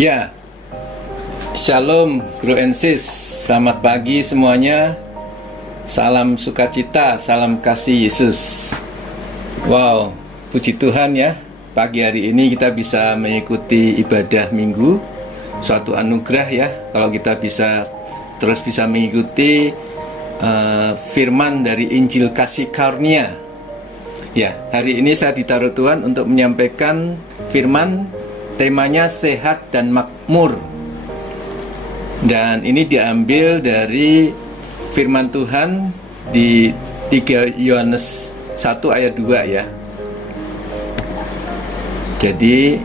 Ya, Shalom Guru and Sis. Selamat pagi semuanya. Salam sukacita, salam kasih Yesus. Wow, puji Tuhan ya. Pagi hari ini kita bisa mengikuti ibadah minggu. Suatu anugerah ya, kalau kita terus bisa mengikuti firman dari Injil kasih karunia. Ya, hari ini saya ditaruh Tuhan untuk menyampaikan firman. Temanya sehat dan makmur. Dan ini diambil dari firman Tuhan di 3 Yohanes 1 ayat 2 ya. Jadi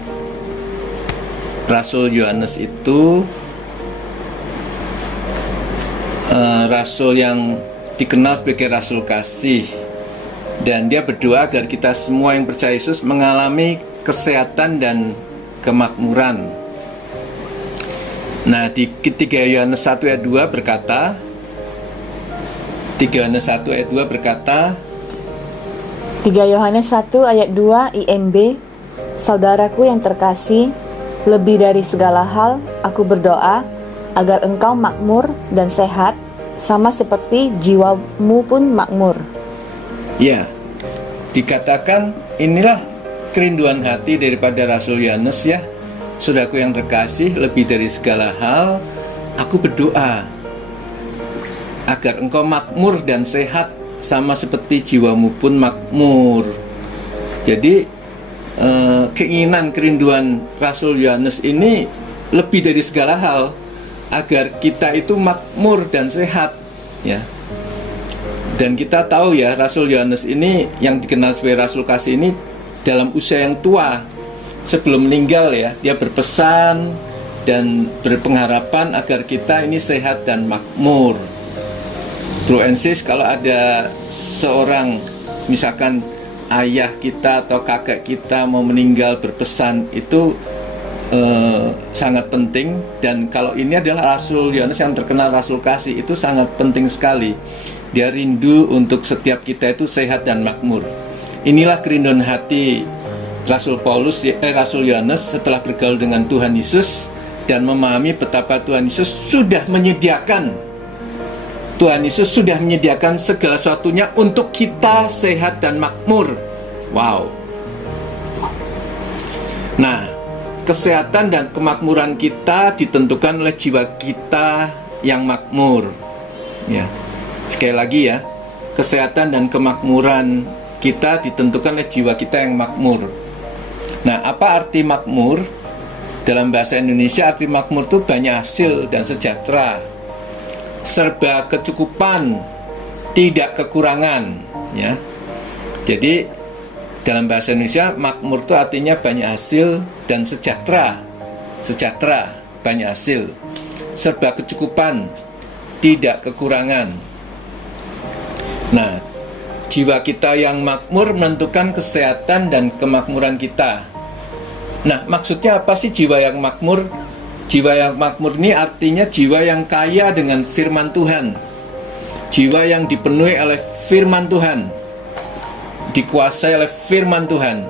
Rasul Yohanes itu rasul yang dikenal sebagai rasul kasih. Dan dia berdoa agar kita semua yang percaya Yesus mengalami kesehatan dan kemakmuran. Nah, di 3 Yohanes 1 ayat 2 berkata, 3 Yohanes 1 ayat 2 berkata, 3 Yohanes 1 ayat 2 IMB, saudaraku yang terkasih, lebih dari segala hal aku berdoa agar engkau makmur dan sehat, sama seperti jiwamu pun makmur. Ya, dikatakan inilah kerinduan hati daripada Rasul Yohanes ya. Saudaraku yang terkasih, lebih dari segala hal aku berdoa agar engkau makmur dan sehat, sama seperti jiwamu pun makmur. Jadi kerinduan Rasul Yohanes ini lebih dari segala hal agar kita itu makmur dan sehat ya. Dan kita tahu ya, Rasul Yohanes ini yang dikenal sebagai Rasul Kasih ini dalam usia yang tua, sebelum meninggal ya, dia berpesan dan berpengharapan agar kita ini sehat dan makmur. Bro and sis, kalau ada seorang misalkan ayah kita atau kakek kita mau meninggal, berpesan itu sangat penting. Dan kalau ini adalah Rasul Yohanes yang terkenal Rasul Kasih, itu sangat penting sekali. Dia rindu untuk setiap kita itu sehat dan makmur. Inilah kerinduan hati Rasul Yohanes setelah bergaul dengan Tuhan Yesus dan memahami betapa Tuhan Yesus sudah menyediakan segala sesuatunya untuk kita sehat dan makmur. Wow. Nah, kesehatan dan kemakmuran kita ditentukan oleh jiwa kita yang makmur. Ya. Sekali lagi ya, kesehatan dan kemakmuran kita ditentukan oleh jiwa kita yang makmur. Nah, apa arti makmur? Dalam bahasa Indonesia, arti makmur itu banyak hasil dan sejahtera, serba kecukupan, tidak kekurangan ya. Jadi dalam bahasa Indonesia, makmur itu artinya banyak hasil dan sejahtera, banyak hasil, serba kecukupan, tidak kekurangan. Nah, jiwa kita yang makmur menentukan kesehatan dan kemakmuran kita. Nah, maksudnya apa sih jiwa yang makmur? Jiwa yang makmur ini artinya jiwa yang kaya dengan firman Tuhan. Jiwa yang dipenuhi oleh firman Tuhan, dikuasai oleh firman Tuhan.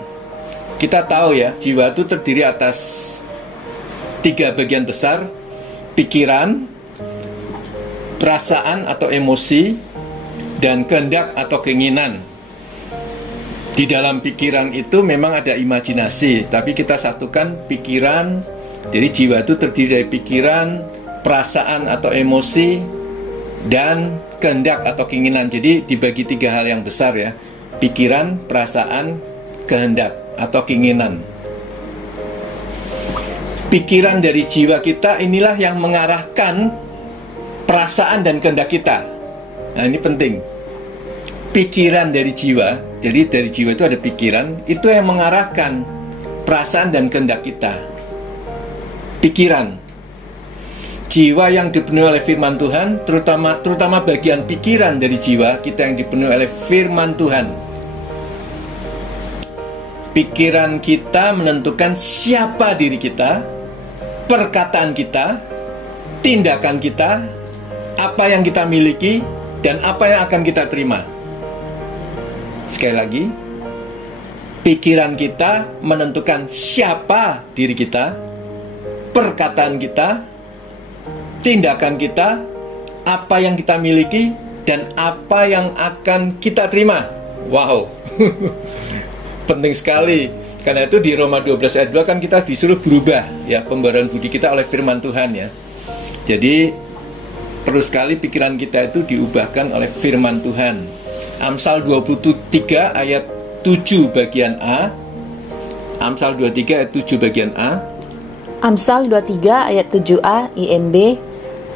Kita tahu ya, jiwa itu terdiri atas 3 bagian besar: pikiran, perasaan atau emosi, dan kehendak atau keinginan. Di dalam pikiran itu memang ada imajinasi, tapi kita satukan pikiran. Jadi jiwa itu terdiri dari pikiran, perasaan atau emosi, dan kehendak atau keinginan. Jadi dibagi 3 hal yang besar ya: pikiran, perasaan, kehendak atau keinginan. Pikiran dari jiwa kita inilah yang mengarahkan perasaan dan kehendak kita. Nah, ini penting. Pikiran dari jiwa, jadi dari jiwa itu ada pikiran, itu yang mengarahkan perasaan dan kehendak kita. Pikiran. Jiwa yang dipenuhi oleh firman Tuhan, terutama bagian pikiran dari jiwa kita yang dipenuhi oleh firman Tuhan. Pikiran kita menentukan siapa diri kita, perkataan kita, tindakan kita, apa yang kita miliki, dan apa yang akan kita terima. Sekali lagi, pikiran kita menentukan siapa diri kita, perkataan kita, tindakan kita, apa yang kita miliki, dan apa yang akan kita terima. Wow, penting sekali. Karena itu di Roma 12 ayat 2 kan kita disuruh berubah ya, pembaharuan budi kita oleh firman Tuhan ya. Jadi perlu sekali pikiran kita itu diubahkan oleh firman Tuhan. Amsal 23 ayat 7 bagian A. Amsal 23 ayat 7 bagian A. Amsal 23 ayat 7a IMB,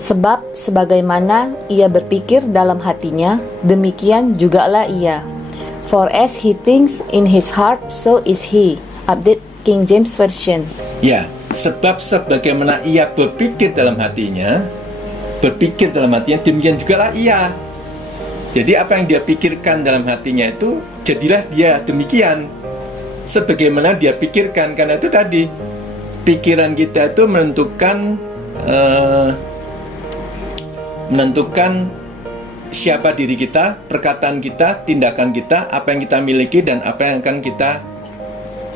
sebab sebagaimana ia berpikir dalam hatinya, demikian jugalah ia. For as he thinks in his heart, so is he. Update King James Version. Ya, sebab sebagaimana ia berpikir dalam hatinya, demikian jugalah ia. Jadi apa yang dia pikirkan dalam hatinya itu, jadilah dia demikian. Sebagaimana dia pikirkan, karena itu tadi, pikiran kita itu menentukan siapa diri kita, perkataan kita, tindakan kita, apa yang kita miliki, dan apa yang akan kita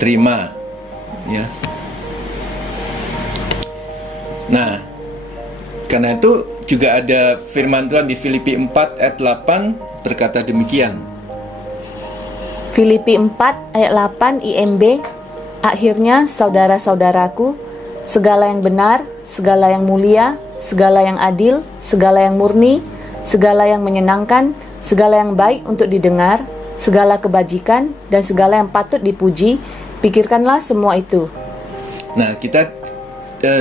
terima ya. Nah, karena itu juga ada firman Tuhan di Filipi 4 ayat 8 berkata demikian. Filipi 4 ayat 8 IMB, akhirnya saudara-saudaraku, segala yang benar, segala yang mulia, segala yang adil, segala yang murni, segala yang menyenangkan, segala yang baik untuk didengar, segala kebajikan, dan segala yang patut dipuji, pikirkanlah semua itu. Nah, kita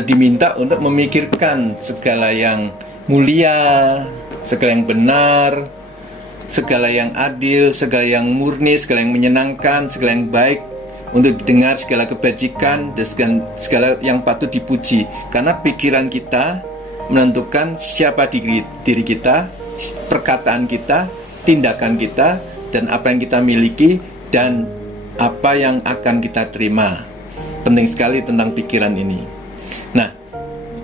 diminta untuk memikirkan segala yang mulia, segala yang benar, segala yang adil, segala yang murni, segala yang menyenangkan, segala yang baik untuk didengar, segala kebajikan, dan segala yang patut dipuji. Karena pikiran kita menentukan siapa diri kita, perkataan kita, tindakan kita, dan apa yang kita miliki, dan apa yang akan kita terima. Penting sekali tentang pikiran ini. Nah,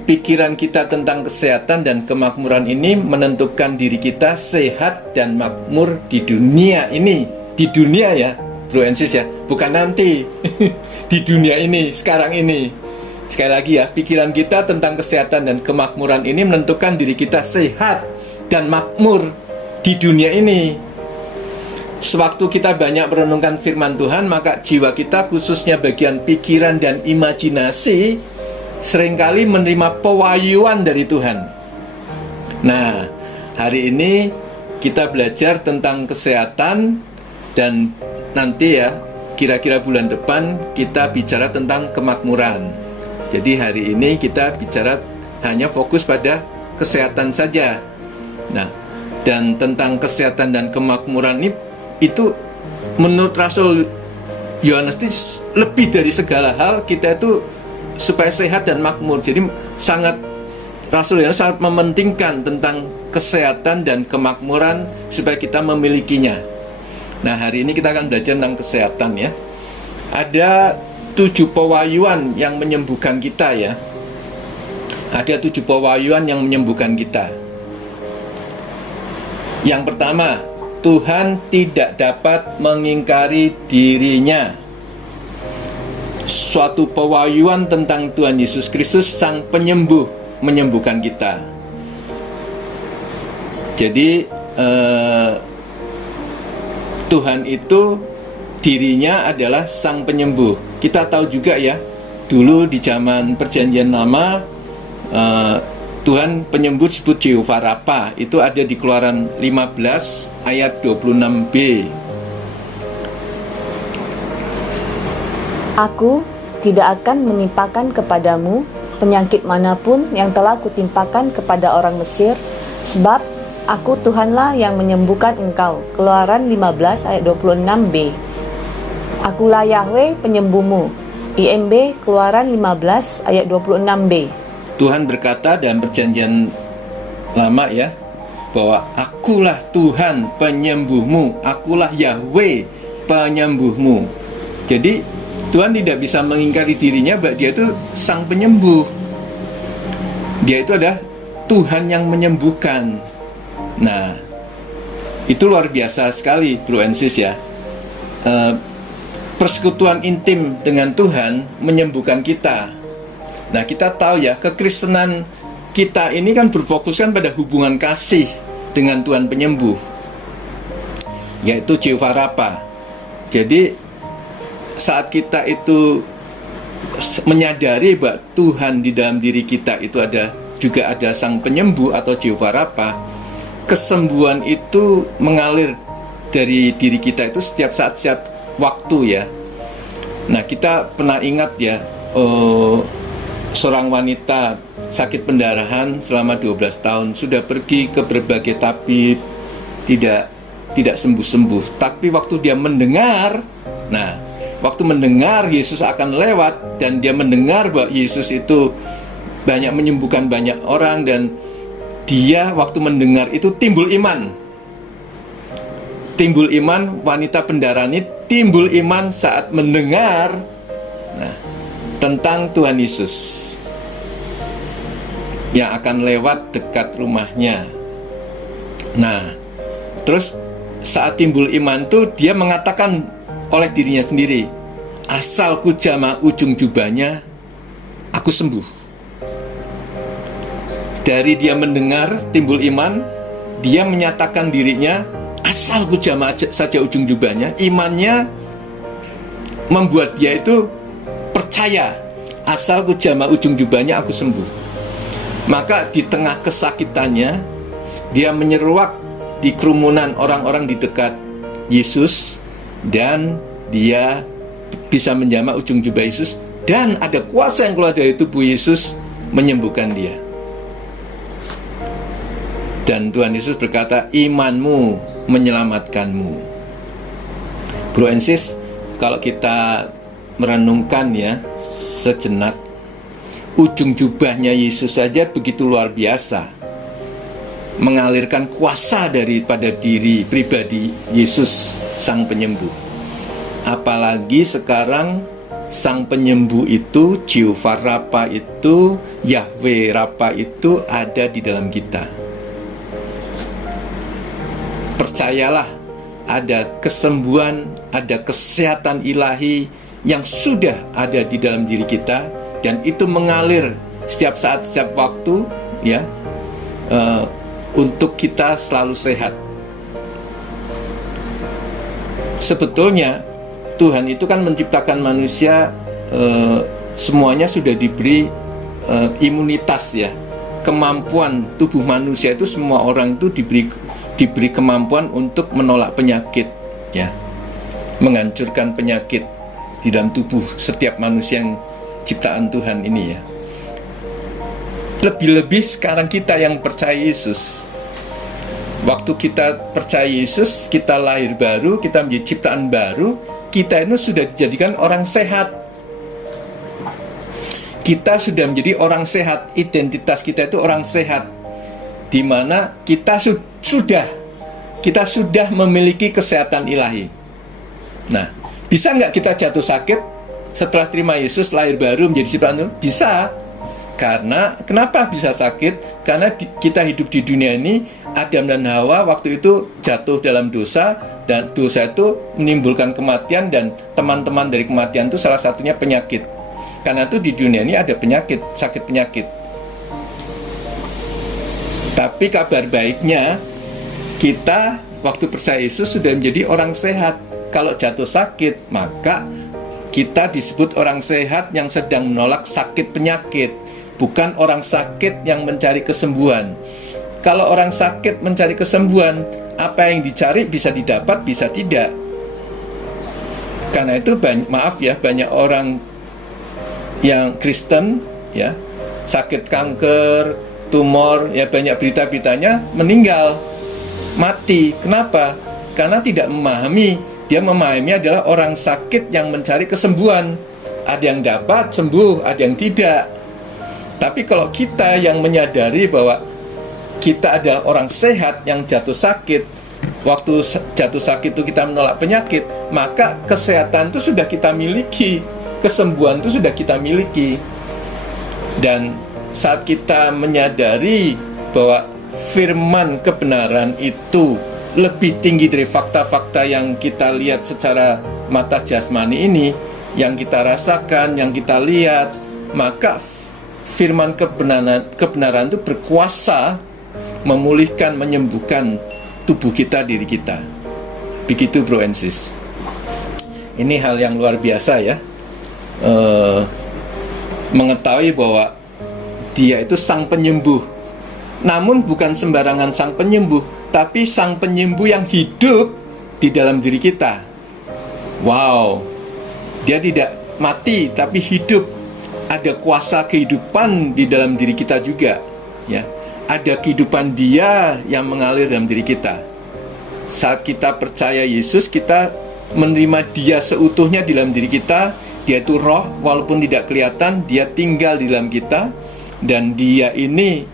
pikiran kita tentang kesehatan dan kemakmuran ini menentukan diri kita sehat dan makmur di dunia ini. Di dunia ya, Bro and Sis ya, bukan nanti. Di dunia ini, sekarang ini. Sekali lagi ya, pikiran kita tentang kesehatan dan kemakmuran ini menentukan diri kita sehat dan makmur di dunia ini. Sewaktu kita banyak merenungkan firman Tuhan, maka jiwa kita, khususnya bagian pikiran dan imajinasi, seringkali menerima pewahyuan dari Tuhan. Nah, hari ini kita belajar tentang kesehatan, dan nanti ya, kira-kira bulan depan kita bicara tentang kemakmuran. Jadi hari ini kita bicara hanya fokus pada kesehatan saja. Nah, dan tentang kesehatan dan kemakmuran ini, itu menurut Rasul Yohanes itu lebih dari segala hal kita itu supaya sehat dan makmur. Jadi Rasul Yohanes sangat mementingkan tentang kesehatan dan kemakmuran supaya kita memilikinya. Nah, hari ini kita akan belajar tentang kesehatan ya. Ada 7 pewahyuan yang menyembuhkan kita ya. Ada 7 pewahyuan yang menyembuhkan kita. Yang pertama, Tuhan tidak dapat mengingkari dirinya. Suatu pewahyuan tentang Tuhan Yesus Kristus Sang Penyembuh menyembuhkan kita. Jadi Tuhan itu dirinya adalah Sang Penyembuh. Kita tahu juga ya, dulu di zaman Perjanjian Lama, Tuhan penyembuh disebut Jehovah Rafa. Itu ada di Keluaran 15 ayat 26b. Aku tidak akan menimpakan kepadamu penyakit manapun yang telah kutimpakan kepada orang Mesir, sebab aku Tuhanlah yang menyembuhkan engkau. Keluaran 15 ayat 26b. Akulah Yahweh penyembuhmu. IMB Keluaran 15 ayat 26b. Tuhan berkata dalam Perjanjian Lama ya, bahwa akulah Tuhan penyembuhmu, akulah Yahweh penyembuhmu. Jadi Tuhan tidak bisa mengingkari dirinya bahwa dia itu Sang Penyembuh. Dia itu adalah Tuhan yang menyembuhkan. Nah, itu luar biasa sekali, Bro and Sis ya. Persekutuan intim dengan Tuhan menyembuhkan kita. Nah, kita tahu ya, kekristenan kita ini kan berfokuskan pada hubungan kasih dengan Tuhan penyembuh, yaitu Jehovah Rapha. Jadi saat kita itu menyadari bahwa Tuhan di dalam diri kita itu juga ada Sang Penyembuh atau Jehovah Rapha, kesembuhan itu mengalir dari diri kita itu setiap saat, setiap waktu ya. Nah, kita pernah ingat ya, seorang wanita sakit pendarahan selama 12 tahun, sudah pergi ke berbagai tabib, tidak sembuh-sembuh. Tapi waktu dia mendengar, waktu mendengar Yesus akan lewat, dan dia mendengar bahwa Yesus itu banyak menyembuhkan banyak orang, dan dia waktu mendengar itu timbul iman. Timbul iman, wanita pendarahan ini timbul iman saat mendengar tentang Tuhan Yesus yang akan lewat dekat rumahnya. Nah, terus saat timbul iman tuh dia mengatakan oleh dirinya sendiri, asal ku jamah ujung jubahnya, aku sembuh. Dari dia mendengar timbul iman, dia menyatakan dirinya, asal ku jamah saja ujung jubahnya. Imannya membuat dia itu percaya, asal ku jamah ujung jubahnya, aku sembuh. Maka di tengah kesakitannya, dia menyeruak di kerumunan orang-orang di dekat Yesus, dan dia bisa menjamah ujung jubah Yesus, dan ada kuasa yang keluar dari tubuh Yesus menyembuhkan dia. Dan Tuhan Yesus berkata, imanmu menyelamatkanmu. Bro and sis, kalau kita merenungkan ya sejenak, ujung jubahnya Yesus saja begitu luar biasa, mengalirkan kuasa daripada diri pribadi Yesus Sang Penyembuh. Apalagi sekarang Sang Penyembuh itu, Jehovah Rapha itu, Yahweh Rapha itu ada di dalam kita. Percayalah, ada kesembuhan, ada kesehatan ilahi yang sudah ada di dalam diri kita, dan itu mengalir setiap saat, setiap waktu ya, untuk kita selalu sehat. Sebetulnya Tuhan itu kan menciptakan manusia, semuanya sudah diberi imunitas ya, kemampuan. Tubuh manusia itu, semua orang itu diberi kemampuan untuk menolak penyakit ya, menghancurkan penyakit di dalam tubuh setiap manusia yang ciptaan Tuhan ini ya. Lebih-lebih sekarang kita yang percaya Yesus, waktu kita percaya Yesus, kita lahir baru, kita menjadi ciptaan baru, kita itu sudah dijadikan orang sehat. Kita sudah menjadi orang sehat, identitas kita itu orang sehat, di mana kita sudah memiliki kesehatan ilahi. Nah, bisa nggak kita jatuh sakit setelah terima Yesus, lahir baru, menjadi ciptaan baru? Bisa. Karena kenapa bisa sakit? Karena kita hidup di dunia ini, Adam dan Hawa waktu itu jatuh dalam dosa, dan dosa itu menimbulkan kematian, dan teman-teman dari kematian itu salah satunya penyakit. Karena itu di dunia ini ada penyakit, sakit penyakit. Tapi kabar baiknya, kita waktu percaya Yesus sudah menjadi orang sehat. Kalau jatuh sakit, maka kita disebut orang sehat yang sedang menolak sakit penyakit, bukan orang sakit yang mencari kesembuhan. Kalau orang sakit mencari kesembuhan, apa yang dicari bisa didapat, bisa tidak. Karena itu banyak orang yang Kristen ya, sakit kanker, tumor, ya banyak berita-beritanya meninggal, mati. Kenapa? Karena tidak memahami. Dia memahami adalah orang sakit yang mencari kesembuhan. Ada yang dapat sembuh, ada yang tidak. Tapi kalau kita yang menyadari bahwa kita adalah orang sehat yang jatuh sakit, waktu jatuh sakit itu kita menolak penyakit, maka kesehatan itu sudah kita miliki, kesembuhan itu sudah kita miliki. Dan saat kita menyadari bahwa firman kebenaran itu lebih tinggi dari fakta-fakta yang kita lihat secara mata jasmani ini, yang kita rasakan, yang kita lihat, maka firman kebenaran itu berkuasa memulihkan, menyembuhkan tubuh kita, diri kita. Begitu bro and sis. Ini hal yang luar biasa ya, mengetahui bahwa Dia itu sang penyembuh. Namun bukan sembarangan sang penyembuh, tapi sang penyembuh yang hidup di dalam diri kita. Wow, Dia tidak mati tapi hidup. Ada kuasa kehidupan di dalam diri kita juga ya. Ada kehidupan Dia yang mengalir dalam diri kita. Saat kita percaya Yesus, kita menerima Dia seutuhnya di dalam diri kita. Dia itu roh, walaupun tidak kelihatan, Dia tinggal di dalam kita. Dan Dia ini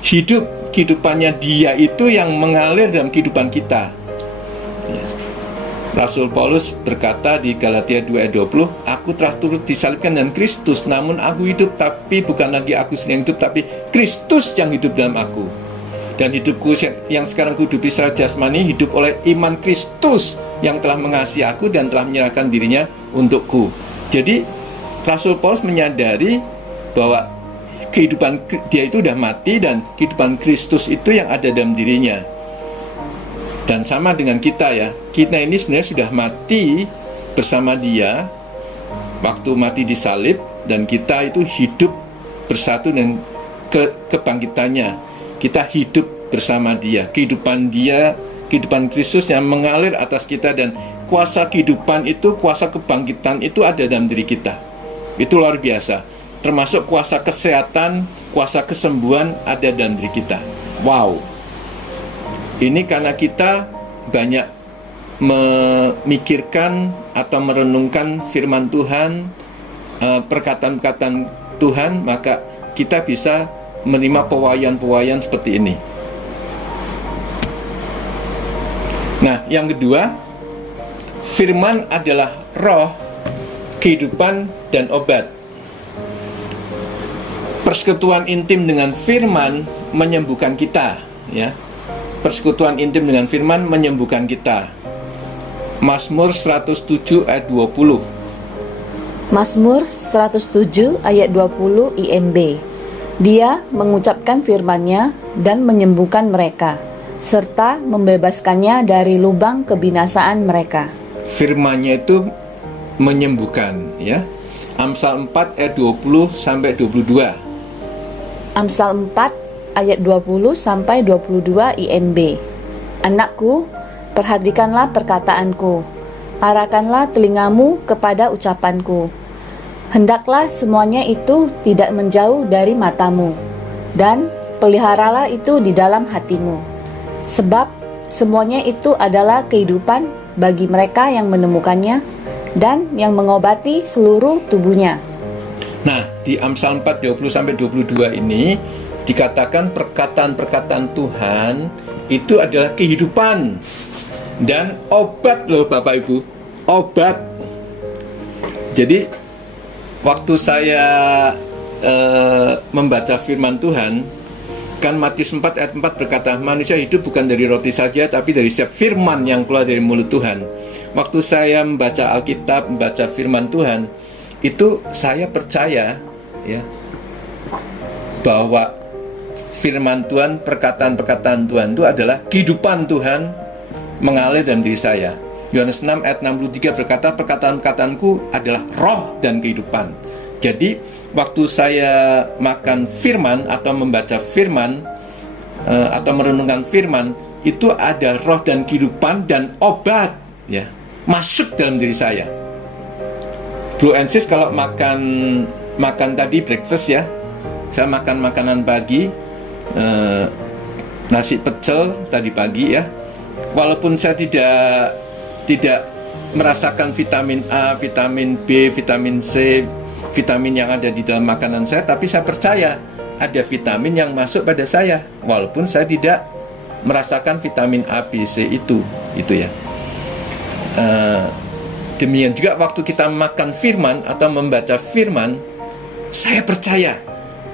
hidup, kehidupannya Dia itu yang mengalir dalam kehidupan kita ya. Rasul Paulus berkata di Galatia 2 ayat 20, aku telah turut disalibkan dengan Kristus, namun aku hidup, tapi bukan lagi aku sendiri yang hidup, tapi Kristus yang hidup dalam aku. Dan hidupku yang sekarang kuhidupi secara jasmani, hidup oleh iman Kristus yang telah mengasihi aku dan telah menyerahkan dirinya untukku. Jadi Rasul Paulus menyadari bahwa kehidupan dia itu sudah mati dan kehidupan Kristus itu yang ada dalam dirinya. Dan sama dengan kita ya, kita ini sebenarnya sudah mati bersama Dia waktu mati di salib, dan kita itu hidup bersatu dengan kebangkitannya. Kita hidup bersama Dia, kehidupan Kristus yang mengalir atas kita, dan kuasa kehidupan itu, kuasa kebangkitan itu ada dalam diri kita. Itu luar biasa. Termasuk kuasa kesehatan, kuasa kesembuhan ada dalam diri kita. Wow. Ini karena kita banyak memikirkan atau merenungkan firman Tuhan, perkataan-perkataan Tuhan, maka kita bisa menerima pewahyuan-pewahyuan seperti ini. Nah, yang kedua, firman adalah roh, kehidupan, dan obat. Persekutuan intim dengan firman menyembuhkan kita ya. Persekutuan intim dengan firman menyembuhkan kita. Mazmur 107 ayat 20. Mazmur 107 ayat 20 IMB. Dia mengucapkan firman-Nya dan menyembuhkan mereka, serta membebaskannya dari lubang kebinasaan mereka. Firman-Nya itu menyembuhkan ya. Amsal 4 ayat 20 sampai 22. Amsal 4 ayat 20 sampai 22 IMB. Anakku, perhatikanlah perkataanku, arahkanlah telingamu kepada ucapanku. Hendaklah semuanya itu tidak menjauh dari matamu, dan peliharalah itu di dalam hatimu. Sebab semuanya itu adalah kehidupan bagi mereka yang menemukannya dan yang mengobati seluruh tubuhnya. Nah, di Amsal 4 20 sampai 22 ini dikatakan perkataan-perkataan Tuhan itu adalah kehidupan dan obat loh Bapak Ibu, obat. Jadi waktu saya membaca firman Tuhan, kan Matius 4 ayat 4 berkata, manusia hidup bukan dari roti saja, tapi dari setiap firman yang keluar dari mulut Tuhan. Waktu saya membaca Alkitab, membaca firman Tuhan, itu saya percaya ya bahwa firman Tuhan, perkataan-perkataan Tuhan itu adalah kehidupan Tuhan mengalir dalam diri saya. Yohanes 6 ayat 63 berkata, perkataan-perkataanku adalah roh dan kehidupan. Jadi waktu saya makan firman atau membaca firman atau merenungkan firman, itu ada roh dan kehidupan dan obat ya, masuk dalam diri saya. Bro and sis, kalau makan tadi breakfast ya, saya makan makanan pagi, nasi pecel tadi pagi ya. Walaupun saya tidak merasakan vitamin A, vitamin B, vitamin C, vitamin yang ada di dalam makanan saya, tapi saya percaya ada vitamin yang masuk pada saya, walaupun saya tidak merasakan vitamin A, B, C itu ya. Demikian juga waktu kita makan firman atau membaca firman, saya percaya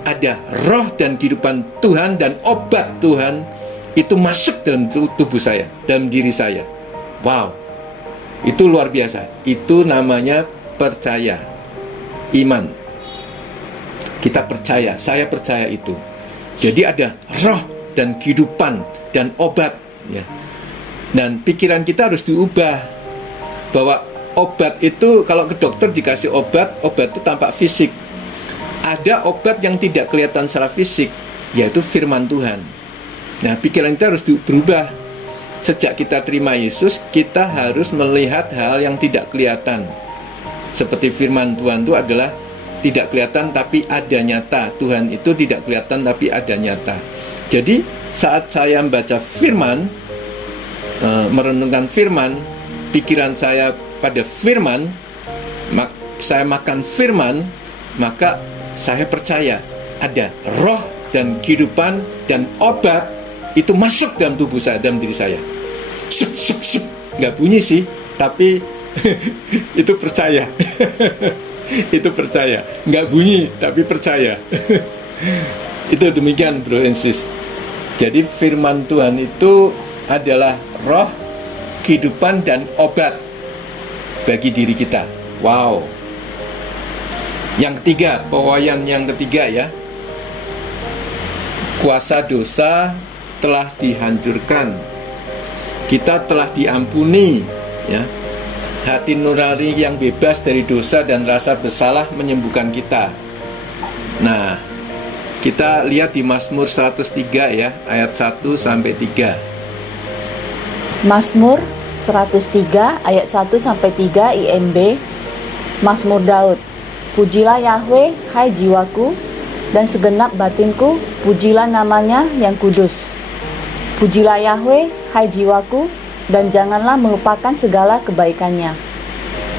ada roh dan kehidupan Tuhan dan obat Tuhan itu masuk dalam tubuh saya, dalam diri saya. Wow, itu luar biasa. Itu namanya percaya, iman. Kita percaya, saya percaya itu. Jadi ada roh dan kehidupan dan obat, ya. Dan pikiran kita harus diubah bahwa obat itu, kalau ke dokter dikasih obat itu tampak fisik. Ada obat yang tidak kelihatan secara fisik, yaitu firman Tuhan. Nah, pikiran kita harus berubah. Sejak kita terima Yesus, kita harus melihat hal yang tidak kelihatan. Seperti firman Tuhan itu adalah tidak kelihatan tapi ada nyata. Tuhan itu tidak kelihatan tapi ada nyata. Jadi saat saya membaca firman, merenungkan firman, pikiran saya pada firman, saya makan firman, maka saya percaya ada roh dan kehidupan dan obat itu masuk dalam tubuh saya, dalam diri saya. Sup, sup, sup. Nggak bunyi sih, tapi itu percaya. Itu percaya, nggak bunyi tapi percaya. Itu demikian, bro and sis. Jadi firman Tuhan itu adalah roh, kehidupan dan obat bagi diri kita. Wow. Yang ketiga, pewayan yang ketiga ya, kuasa dosa telah dihancurkan, kita telah diampuni, ya. Hati nurani yang bebas dari dosa dan rasa bersalah menyembuhkan kita. Nah, kita lihat di Mazmur 103 ya, ayat 1 sampai 3. Mazmur 103 ayat 1 sampai 3 IMB. Mazmur Daud. Pujilah Yahweh, hai jiwaku, dan segenap batinku, pujilah namanya yang kudus. Pujilah Yahweh, hai jiwaku, dan janganlah melupakan segala kebaikannya.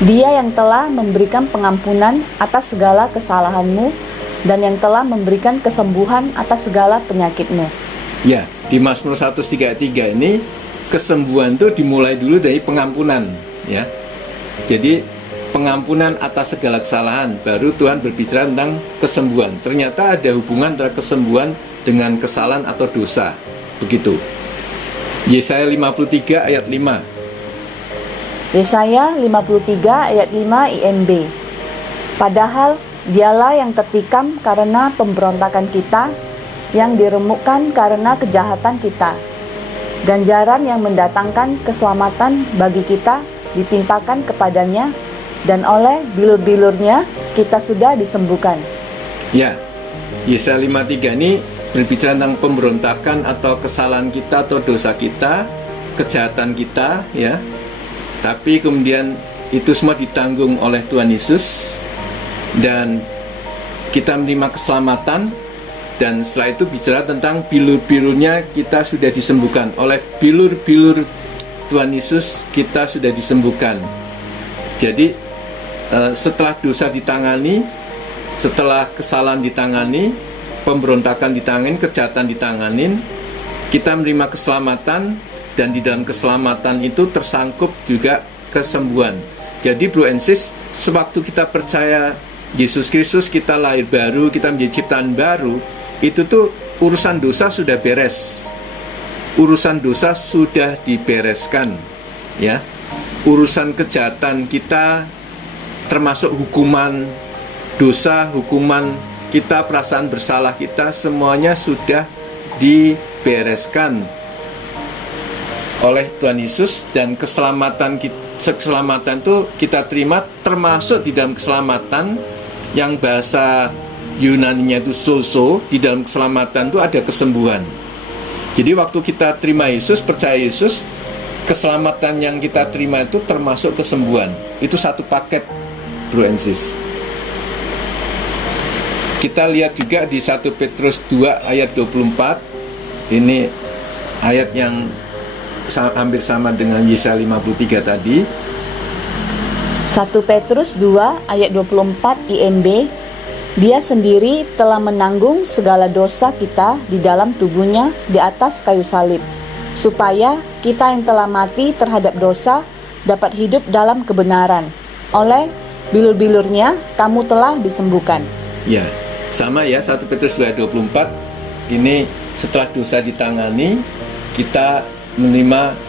Dia yang telah memberikan pengampunan atas segala kesalahanmu, dan yang telah memberikan kesembuhan atas segala penyakitmu. Ya, di Mazmur 103 ini kesembuhan itu dimulai dulu dari pengampunan, ya. Jadi pengampunan atas segala kesalahan, baru Tuhan berbicara tentang kesembuhan. Ternyata ada hubungan antara kesembuhan dengan kesalahan atau dosa. Begitu. Yesaya 53 ayat 5. Yesaya 53 ayat 5 IMB. Padahal dialah yang tertikam karena pemberontakan kita, yang diremukkan karena kejahatan kita. Ganjaran yang mendatangkan keselamatan bagi kita ditimpakan kepadanya, dan oleh bilur-bilurnya kita sudah disembuhkan. Ya, Yesaya 53 ini berbicara tentang pemberontakan atau kesalahan kita atau dosa kita, kejahatan kita, ya. Tapi kemudian itu semua ditanggung oleh Tuhan Yesus dan kita menerima keselamatan, dan setelah itu bicara tentang bilur-bilurnya kita sudah disembuhkan. Oleh bilur-bilur Tuhan Yesus kita sudah disembuhkan. Jadi setelah dosa ditangani, setelah kesalahan ditangani, pemberontakan ditanganin, kejahatan ditanganin, kita menerima keselamatan, dan di dalam keselamatan itu tersangkup juga kesembuhan. Jadi bro and sis, sewaktu kita percaya Yesus Kristus, kita lahir baru, kita menjadi ciptaan baru, itu tuh urusan dosa sudah beres. Urusan dosa sudah dibereskan, ya. Urusan kejahatan kita, termasuk hukuman dosa, hukuman kita, perasaan bersalah kita, semuanya sudah dibereskan oleh Tuhan Yesus. Dan keselamatan itu kita terima, termasuk di dalam keselamatan yang bahasa Yunaninya itu sozo. Di dalam keselamatan itu ada kesembuhan. Jadi waktu kita terima Yesus, percaya Yesus, keselamatan yang kita terima itu termasuk kesembuhan. Itu satu paket, bro and sis. Kita lihat juga di 1 Petrus 2 ayat 24. Ini ayat yang hampir sama dengan Yesaya 53 tadi. 1 Petrus 2 ayat 24 IMB. Dia sendiri telah menanggung segala dosa kita di dalam tubuhnya di atas kayu salib, supaya kita yang telah mati terhadap dosa dapat hidup dalam kebenaran. Oleh bilur-bilurnya kamu telah disembuhkan. Ya, sama ya, 1 Petrus 2 ayat 24. Ini setelah dosa ditangani, kita menerima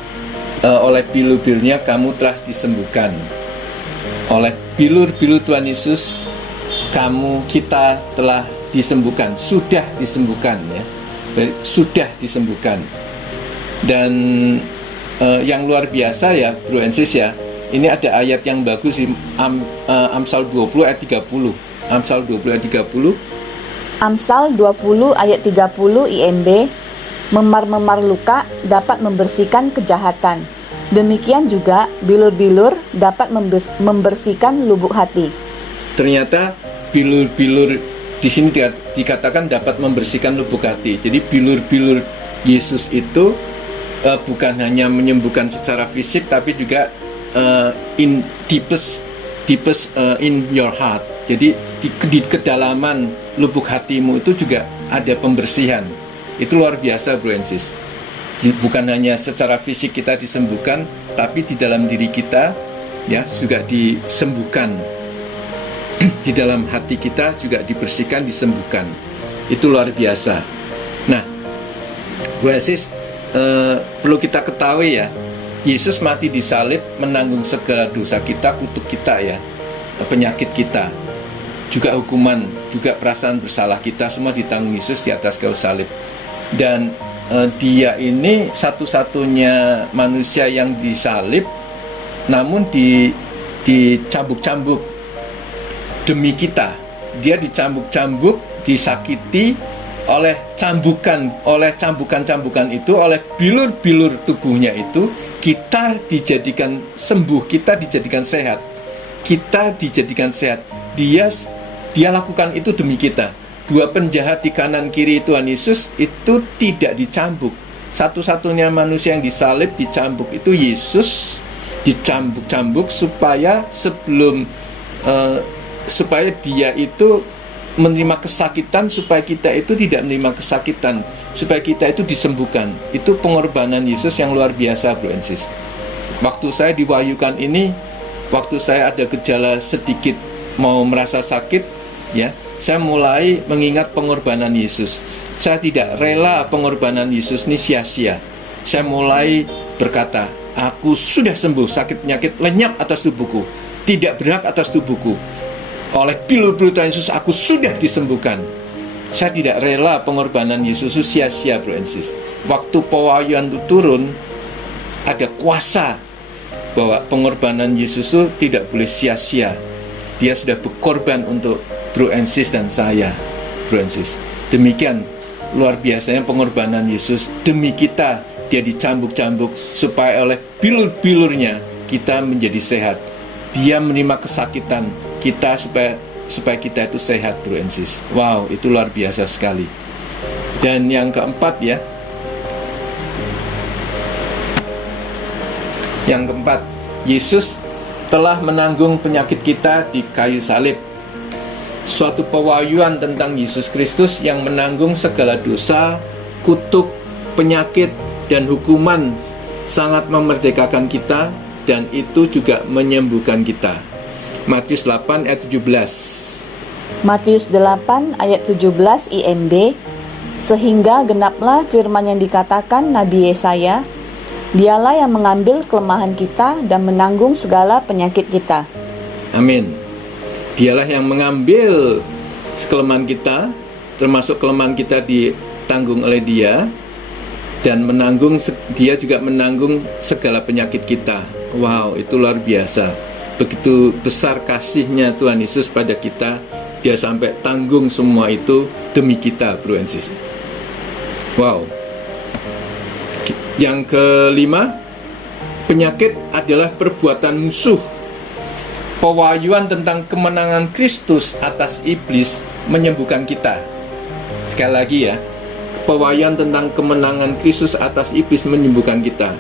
oleh bilur-bilurnya kamu telah disembuhkan. Oleh bilur-bilur Tuhan Yesus, kita telah disembuhkan, sudah disembuhkan ya. Sudah disembuhkan. Dan yang luar biasa ya Bro and Sis ya, ini ada ayat yang bagus di Amsal 20 ayat 30. Amsal 20 ayat 30. Amsal 20 ayat 30 IMB, memar-memar luka dapat membersihkan kejahatan. Demikian juga bilur-bilur dapat membersihkan lubuk hati. Ternyata bilur-bilur di sini dikatakan dapat membersihkan lubuk hati. Jadi bilur-bilur Yesus itu bukan hanya menyembuhkan secara fisik, tapi juga in deepest in your heart. Jadi di kedalaman lubuk hatimu itu juga ada pembersihan. Itu luar biasa Bro and Sis. Bukan hanya secara fisik kita disembuhkan, tapi di dalam diri kita ya juga disembuhkan. Di dalam hati kita juga dibersihkan, disembuhkan. Itu luar biasa. Nah, Bro and Sis, perlu kita ketahui ya, Yesus mati di salib menanggung segala dosa kita, kutuk kita ya, penyakit kita, juga hukuman, juga perasaan bersalah kita, semua ditanggung Yesus di atas kayu salib. Dan dia ini satu-satunya manusia yang disalib, namun dicambuk-cambuk demi kita. Dia dicambuk-cambuk, disakiti oleh cambukan-cambukan itu, oleh bilur-bilur tubuhnya itu, kita dijadikan sembuh, kita dijadikan sehat. Kita dijadikan sehat. Dia lakukan itu demi kita. Dua penjahat di kanan kiri Tuhan Yesus itu tidak dicambuk. Satu-satunya manusia yang disalib, dicambuk itu Yesus, dicambuk-cambuk supaya supaya dia itu menerima kesakitan, supaya kita itu tidak menerima kesakitan, supaya kita itu disembuhkan. Itu pengorbanan Yesus yang luar biasa Bro and Sis. Waktu saya diwahyukan ini, waktu saya ada gejala sedikit mau merasa sakit ya, saya mulai mengingat pengorbanan Yesus. Saya tidak rela pengorbanan Yesus ini sia-sia. Saya mulai berkata, aku sudah sembuh, sakit penyakit lenyap atas tubuhku, tidak berhak atas tubuhku. Oleh bilur-bilur Tuhan Yesus aku sudah disembuhkan. Saya tidak rela pengorbanan Yesus itu sia-sia Bro and Sis. Waktu pewahyuan itu turun, ada kuasa bahwa pengorbanan Yesus itu tidak boleh sia-sia. Dia sudah berkorban untuk Bro and Sis dan saya Bro and Sis. Demikian luar biasanya pengorbanan Yesus demi kita. Dia dicambuk-cambuk supaya oleh bilur-bilurnya kita menjadi sehat. Dia menerima kesakitan kita supaya kita itu sehat Bro and Sis. Wow, itu luar biasa sekali. Dan yang keempat ya, yang keempat, Yesus telah menanggung penyakit kita di kayu salib. Suatu pewahyuan tentang Yesus Kristus yang menanggung segala dosa, kutuk, penyakit, dan hukuman sangat memerdekakan kita, dan itu juga menyembuhkan kita. Matius 8 ayat 17. Matius 8 ayat 17 IMB, sehingga genaplah firman yang dikatakan Nabi Yesaya, Dialah yang mengambil kelemahan kita dan menanggung segala penyakit kita. Amin. Dialah yang mengambil kelemahan kita, termasuk kelemahan kita ditanggung oleh Dia, dan Dia juga menanggung segala penyakit kita. Wow, itu luar biasa. Begitu besar kasihnya Tuhan Yesus pada kita, Dia sampai tanggung semua itu demi kita, Bro and Sis. Wow. Yang kelima, penyakit adalah perbuatan musuh. Pewahyuan tentang kemenangan Kristus atas iblis menyembuhkan kita. Sekali lagi ya, pewahyuan tentang kemenangan Kristus atas iblis menyembuhkan kita.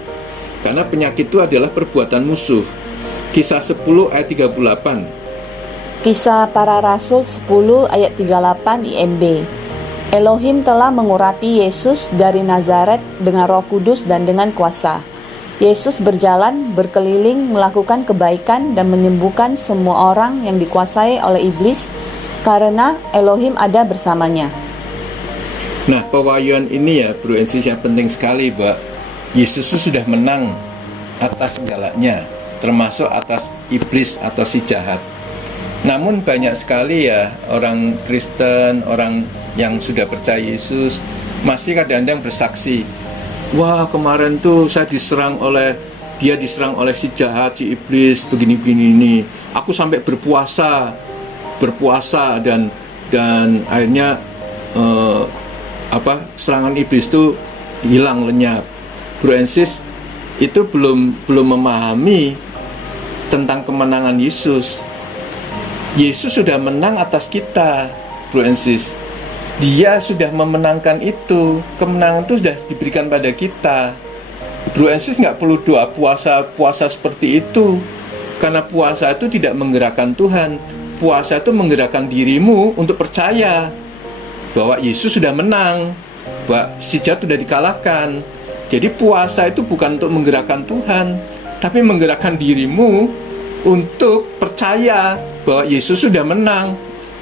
Karena penyakit itu adalah perbuatan musuh. Kisah 10 ayat 38. Kisah para Rasul 10 ayat 38 IMB. Elohim telah mengurapi Yesus dari Nazaret dengan Roh Kudus dan dengan kuasa. Yesus berjalan, berkeliling, melakukan kebaikan dan menyembuhkan semua orang yang dikuasai oleh iblis karena Elohim ada bersamanya. Nah, pewahyuan ini ya, Bro and Sis, yang penting sekali, bahwa Yesus itu sudah menang atas segalanya, termasuk atas iblis atau si jahat. Namun banyak sekali ya orang Kristen, orang yang sudah percaya Yesus masih kadang-kadang bersaksi, wah kemarin tuh saya diserang oleh si jahat, si iblis, begini-begini ini. Aku sampai berpuasa dan akhirnya serangan iblis itu hilang lenyap. Bro and sis, itu belum memahami tentang kemenangan Yesus. Yesus sudah menang atas kita, bro and sis. Dia sudah memenangkan itu. Kemenangan itu sudah diberikan pada kita. Bro and sis nggak perlu doa puasa seperti itu, karena puasa itu tidak menggerakkan Tuhan. Puasa itu menggerakkan dirimu untuk percaya bahwa Yesus sudah menang, bahwa si jahat sudah dikalahkan. Jadi puasa itu bukan untuk menggerakkan Tuhan, tapi menggerakkan dirimu untuk percaya bahwa Yesus sudah menang,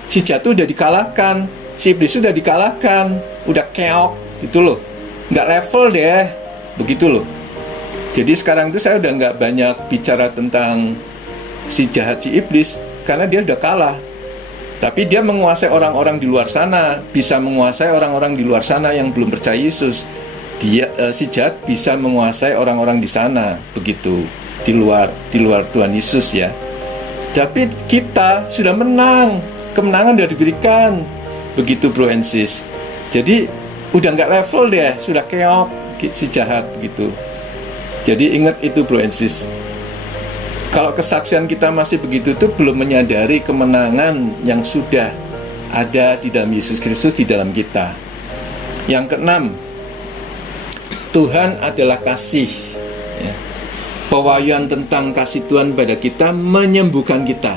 si jahat sudah dikalahkan, si iblis sudah dikalahkan, udah keok gitu loh, nggak level deh, begitu loh. Jadi sekarang itu saya udah nggak banyak bicara tentang si jahat, si iblis, karena dia udah kalah. Tapi dia menguasai orang-orang di luar sana, bisa menguasai orang-orang di luar sana yang belum percaya Yesus. Si jahat bisa menguasai orang-orang di sana, begitu, di luar Tuhan Yesus ya. Tapi kita sudah menang, kemenangan sudah diberikan, begitu bro and sis. Jadi udah nggak level deh, sudah keok si jahat gitu. Jadi ingat itu bro and sis. Kalau kesaksian kita masih begitu tuh belum menyadari kemenangan yang sudah ada di dalam Yesus Kristus di dalam kita. Yang keenam, Tuhan adalah kasih. Ya. Pewahyuan tentang kasih Tuhan pada kita menyembuhkan kita.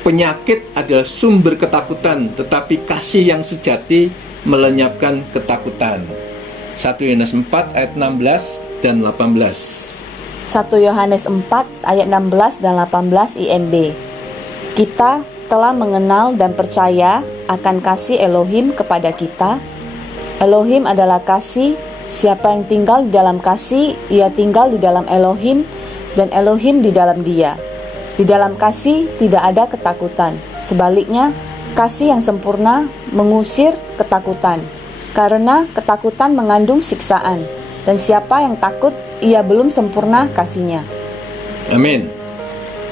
Penyakit adalah sumber ketakutan, tetapi kasih yang sejati melenyapkan ketakutan. 1 Yohanes 4 ayat 16 dan 18. 1 Yohanes 4 ayat 16 dan 18 IMB. Kita telah mengenal dan percaya akan kasih Elohim kepada kita. Elohim adalah kasih. Siapa yang tinggal di dalam kasih, ia tinggal di dalam Elohim dan Elohim di dalam dia. Di dalam kasih tidak ada ketakutan. Sebaliknya, kasih yang sempurna mengusir ketakutan. Karena ketakutan mengandung siksaan. Dan siapa yang takut, ia belum sempurna kasihnya. Amin.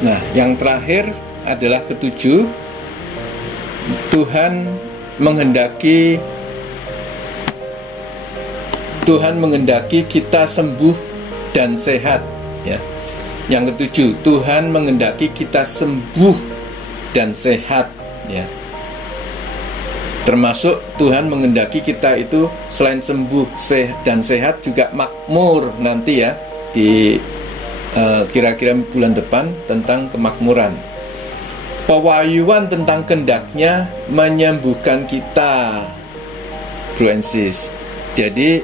Nah, yang terakhir adalah ketujuh. Tuhan menghendaki kita sembuh dan sehat ya. Yang ketujuh, Tuhan menghendaki kita sembuh dan sehat ya. Termasuk Tuhan menghendaki kita itu selain sembuh dan sehat juga makmur nanti ya di kira-kira bulan depan tentang kemakmuran. Pewahyuan tentang kehendaknya menyembuhkan kita, bro and sis. Jadi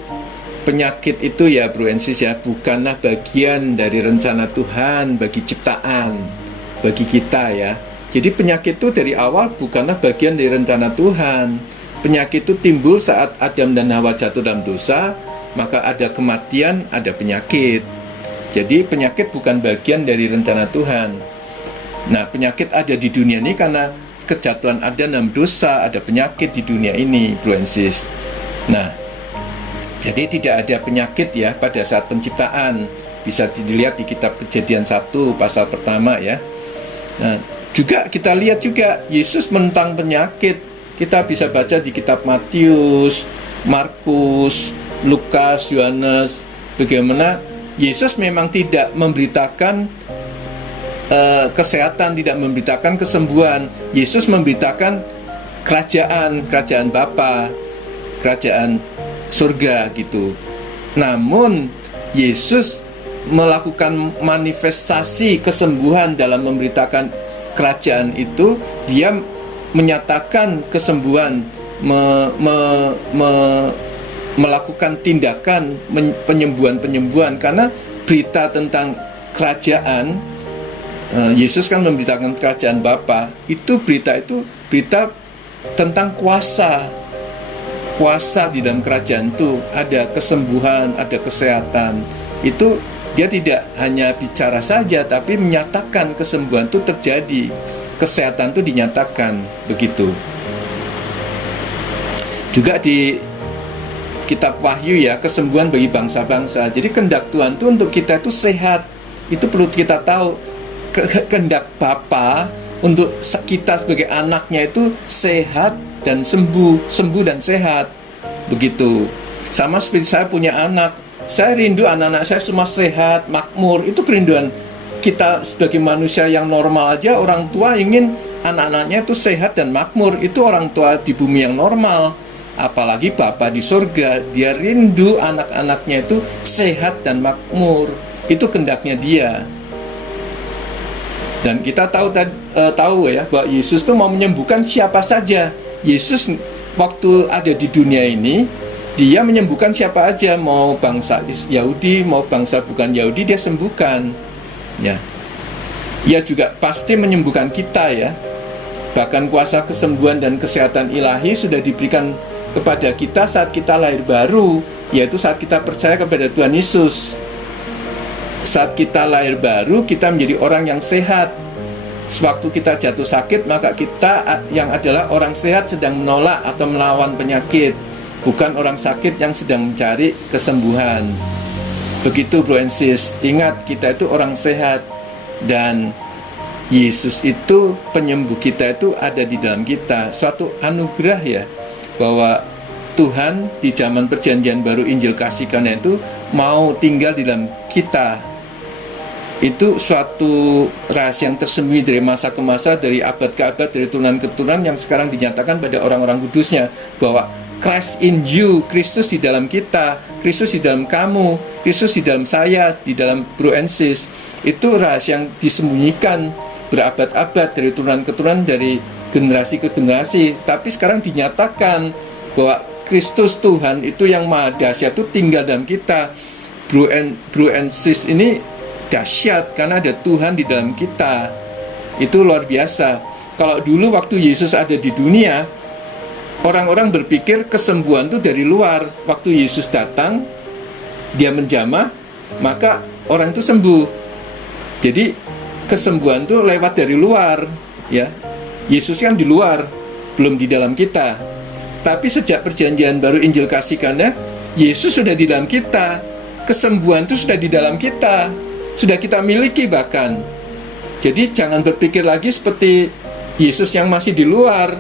penyakit itu ya bro and sis ya bukanlah bagian dari rencana Tuhan bagi ciptaan, bagi kita ya. Jadi penyakit itu dari awal bukanlah bagian dari rencana Tuhan. Penyakit itu timbul saat Adam dan Hawa jatuh dalam dosa, maka ada kematian, ada penyakit. Jadi penyakit bukan bagian dari rencana Tuhan. Nah, penyakit ada di dunia ini karena kejatuhan Adam dalam dosa, ada penyakit di dunia ini, bro and sis. Nah, jadi tidak ada penyakit ya pada saat penciptaan. Bisa dilihat di kitab Kejadian 1 pasal pertama ya. Nah, juga kita lihat juga Yesus menentang penyakit. Kita bisa baca di kitab Matius, Markus, Lukas, Yohanes, bagaimana Yesus memang tidak memberitakan kesehatan, tidak memberitakan kesembuhan. Yesus memberitakan kerajaan Bapa, kerajaan surga gitu. Namun Yesus melakukan manifestasi kesembuhan dalam memberitakan kerajaan itu, dia menyatakan kesembuhan, melakukan tindakan penyembuhan karena berita tentang kerajaan. Yesus kan memberitakan kerajaan Bapa. Berita tentang kuasa di dalam kerajaan itu, ada kesembuhan, ada kesehatan. Itu dia tidak hanya bicara saja, tapi menyatakan kesembuhan itu terjadi. kesehatan itu dinyatakan begitu. Juga di kitab Wahyu ya, kesembuhan bagi bangsa-bangsa. Jadi kehendak Tuhan itu untuk kita itu sehat. Itu perlu kita tahu. Kehendak Bapa untuk kita sebagai anaknya itu sehat dan sembuh dan sehat. Begitu. Sama seperti saya punya anak. Saya rindu anak-anak saya semua sehat, makmur. Itu kerinduan kita sebagai manusia yang normal aja. Orang tua ingin anak-anaknya itu sehat dan makmur. Itu orang tua di bumi yang normal. Apalagi Bapa di surga, dia rindu anak-anaknya itu sehat dan makmur. Itu kehendaknya dia. Dan kita tahu ya bahwa Yesus itu mau menyembuhkan siapa saja. Yesus waktu ada di dunia ini, dia menyembuhkan siapa aja, mau bangsa Yahudi, mau bangsa bukan Yahudi, dia sembuhkan. Ya, ia juga pasti menyembuhkan kita ya. Bahkan kuasa kesembuhan dan kesehatan ilahi sudah diberikan kepada kita saat kita lahir baru, yaitu saat kita percaya kepada Tuhan Yesus. Saat kita lahir baru, kita menjadi orang yang sehat. Sewaktu kita jatuh sakit, maka kita yang adalah orang sehat sedang menolak atau melawan penyakit, bukan orang sakit yang sedang mencari kesembuhan. Begitu bro and sis, ingat kita itu orang sehat, dan Yesus itu penyembuh kita itu ada di dalam kita. Suatu anugerah ya, bahwa Tuhan di zaman perjanjian baru Injil kasih karunia itu mau tinggal di dalam kita. Itu suatu rahasia yang tersembunyi dari masa ke masa, dari abad ke abad, dari turunan ke turunan, yang sekarang dinyatakan pada orang-orang kudusnya, bahwa Christ in you, Kristus di dalam kita, Kristus di dalam kamu, Kristus di dalam saya, di dalam bro and sis. Itu rahasia yang disembunyikan berabad-abad, dari turunan ke turunan, dari generasi ke generasi. Tapi sekarang dinyatakan bahwa Kristus Tuhan itu yang maha dahsyat itu tinggal dalam kita. Bro and sis ini dahsyat karena ada Tuhan di dalam kita. Itu luar biasa. Kalau dulu waktu Yesus ada di dunia, orang-orang berpikir kesembuhan itu dari luar. Waktu Yesus datang, dia menjamah, maka orang itu sembuh. Jadi kesembuhan itu lewat dari luar ya. Yesus kan di luar, belum di dalam kita. Tapi sejak perjanjian baru Injil kasih karunia, Yesus sudah di dalam kita. Kesembuhan itu sudah di dalam kita, sudah kita miliki bahkan. Jadi jangan berpikir lagi seperti Yesus yang masih di luar.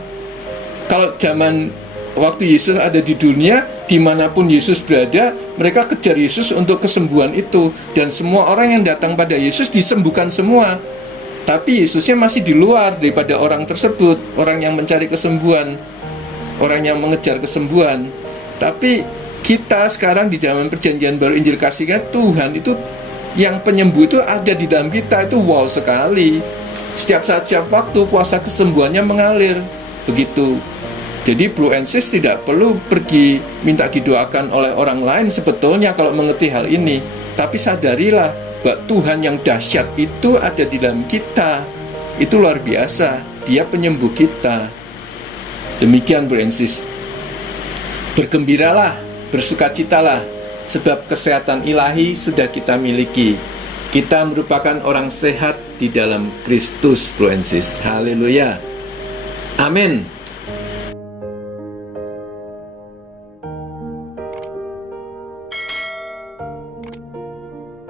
Kalau zaman waktu Yesus ada di dunia, dimanapun Yesus berada, mereka kejar Yesus untuk kesembuhan itu. Dan semua orang yang datang pada Yesus disembuhkan semua. Tapi Yesusnya masih di luar daripada orang tersebut, orang yang mencari kesembuhan, orang yang mengejar kesembuhan. Tapi kita sekarang di zaman perjanjian baru Injil kasihnya, Tuhan itu yang penyembuh itu ada di dalam kita. Itu wow sekali. Setiap saat, setiap waktu kuasa kesembuhannya mengalir. Begitu. Jadi bro and sis tidak perlu pergi minta didoakan oleh orang lain sebetulnya kalau mengerti hal ini. Tapi sadarilah bahwa Tuhan yang dahsyat itu ada di dalam kita. Itu luar biasa. Dia penyembuh kita. Demikian bro and sis. Bergembiralah, bersukacitalah, sebab kesehatan ilahi sudah kita miliki. Kita merupakan orang sehat di dalam Kristus bro and sis. Haleluya. Amin.